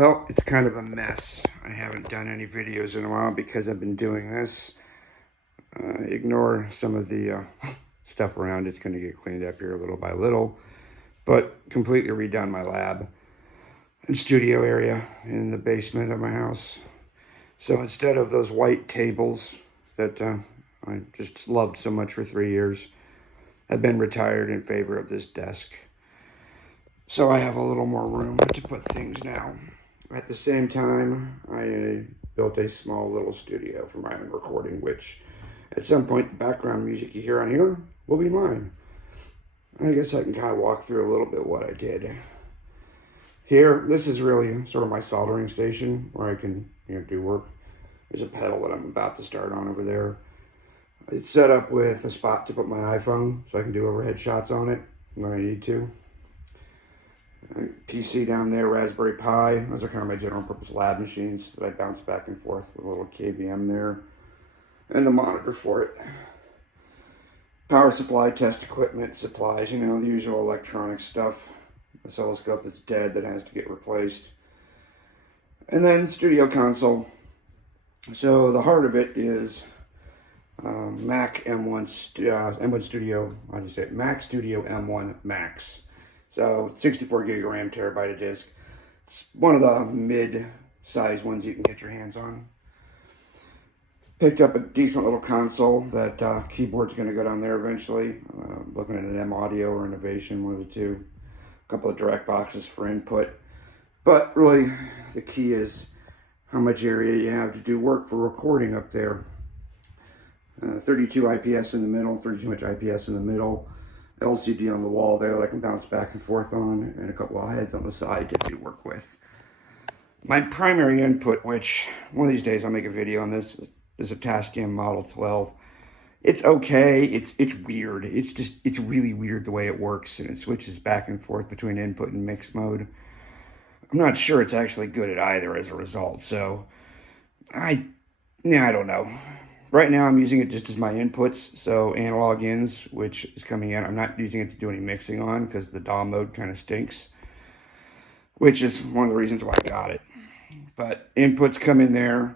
Well, it's kind of a mess. I haven't done any videos in a while because I've been doing this. Ignore some of the stuff around. It's going to get cleaned up here little by little. But completely redone my lab and studio area in the basement of my house. So instead of those white tables that I just loved so much for 3 years, I've been retired in favor of this desk. So I have a little more room to put things now. At the same time, I built a small little studio for my own recording, which at some point the background music you hear on here will be mine. I guess I can kind of walk through a little bit what I did. Here, this is really sort of my soldering station where I can do work. There's a pedal that I'm about to start on over there. It's set up with a spot to put my iPhone so I can do overhead shots on it when I need to. PC down there, Raspberry Pi. Those are kind of my general purpose lab machines that I bounce back and forth with a little KVM there. And the monitor for it. Power supply, test equipment, supplies, the usual electronic stuff. Oscilloscope that's dead that has to get replaced. And then studio console. So the heart of it is Mac M1 Studio, how do you say it? Mac Studio M1 Max. So 64 gig of RAM, terabyte of disk. It's one of the mid-size ones you can get your hands on. Picked up a decent little console. That keyboard's going to go down there eventually. Looking at an M Audio or Innovation, one of the two. A couple of direct boxes for input. But really, the key is how much area you have to do work for recording up there. 32 IPS in the middle, 32 inch IPS in the middle. LCD on the wall there that I can bounce back and forth on, and a couple of heads on the side to do work with. My primary input, which one of these days I'll make a video on this, is a Tascam Model 12. It's okay. It's weird. It's really weird the way it works, and it switches back and forth between input and mix mode. I'm not sure it's actually good at either as a result, so I don't know. Right now I'm using it just as my inputs, so analog ins, which is coming in. I'm not using it to do any mixing on because the DAW mode kind of stinks, which is one of the reasons why I got it. But inputs come in there.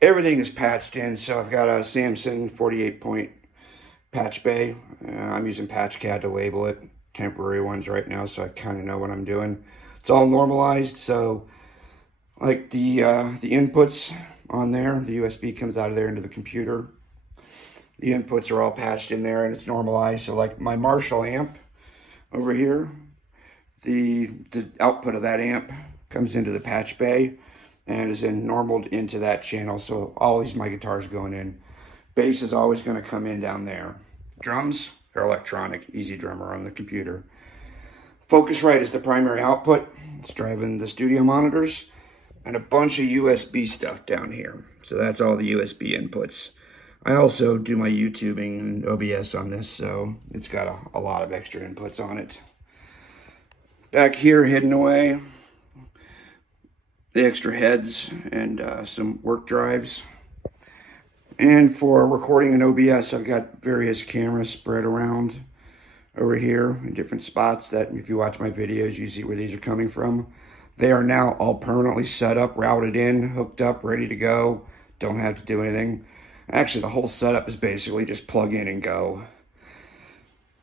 Everything is patched in, so I've got a Samson 48-point patch bay. I'm using PatchCAD to label it, temporary ones right now, so I kind of know what I'm doing. It's all normalized, so like the inputs on there, the USB comes out of there into the computer. The inputs are all patched in there and it's normalized. So like my Marshall amp over here, the output of that amp comes into the patch bay and is then normaled into that channel. So always my guitar's going in. Bass is always going to come in down there. Drums are electronic, Easy Drummer on the computer. Focusrite is the primary output. It's driving the studio monitors. And a bunch of USB stuff down here. So that's all the USB inputs. I also do my YouTubing and OBS on this, so it's got a lot of extra inputs on it. Back here, hidden away, the extra heads and some work drives. And for recording in OBS, I've got various cameras spread around over here in different spots that if you watch my videos, you see where these are coming from. They are now all permanently set up, routed in, hooked up, ready to go. Don't have to do anything. Actually, the whole setup is basically just plug in and go.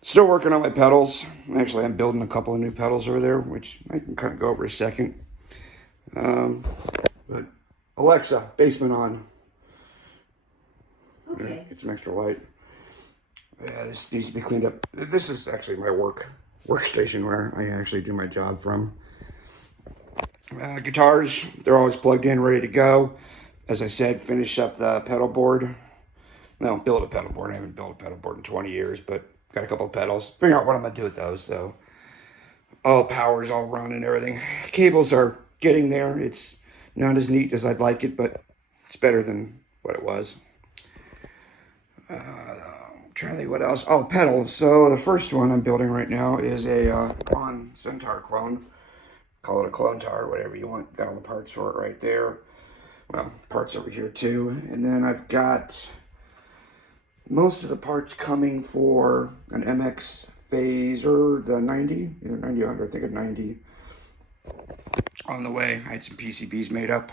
Still working on my pedals. Actually, I'm building a couple of new pedals over there, which I can kind of go over a second. But Alexa, basement on. Okay. Get some extra light. Yeah, this needs to be cleaned up. This is actually my workstation where I actually do my job from. Guitars, they're always plugged in, ready to go. As I said, finish up the pedal board. No, build a pedal board. I haven't built a pedal board in 20 years, but got a couple of pedals. Figure out what I'm going to do with those. So all the power's all run and everything. Cables are getting there. It's not as neat as I'd like it, but it's better than what it was. I'm trying to think what else. Oh, pedals. So the first one I'm building right now is a Klon Centaur clone. Call it a Clone-Tar, whatever you want. Got all the parts for it right there. Well, parts over here too. And then I've got most of the parts coming for an MX Phaser, the 90, either 90 or 100, I think a 90. on the way. I had some PCBs made up.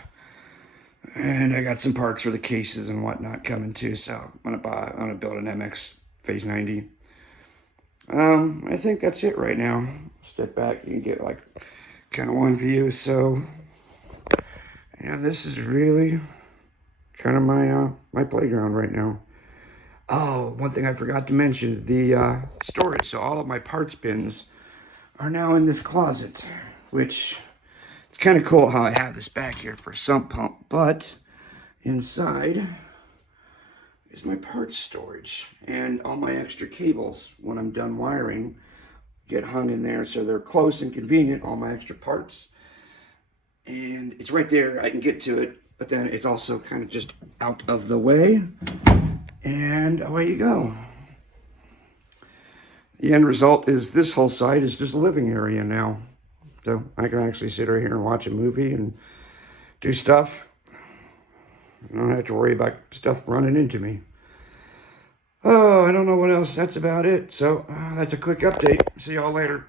And I got some parts for the cases and whatnot coming too. So I'm gonna build an MX Phase 90. I think that's it right now. Step back, you can get like kind of one view. So yeah, this is really kind of my playground right now. Oh, one thing I forgot to mention, the storage. So all of my parts bins are now in this closet, which it's kind of cool how I have this back here for a sump pump, but inside is my parts storage and all my extra cables. When I'm done wiring, get hung in there so they're close and convenient, all my extra parts. And it's right there, I can get to it, but then it's also kind of just out of the way. And away you go. The end result is this whole side is just a living area now. So I can actually sit right here and watch a movie and do stuff. I don't have to worry about stuff running into me. Oh, I don't know what else. That's about it. So that's a quick update. See y'all later.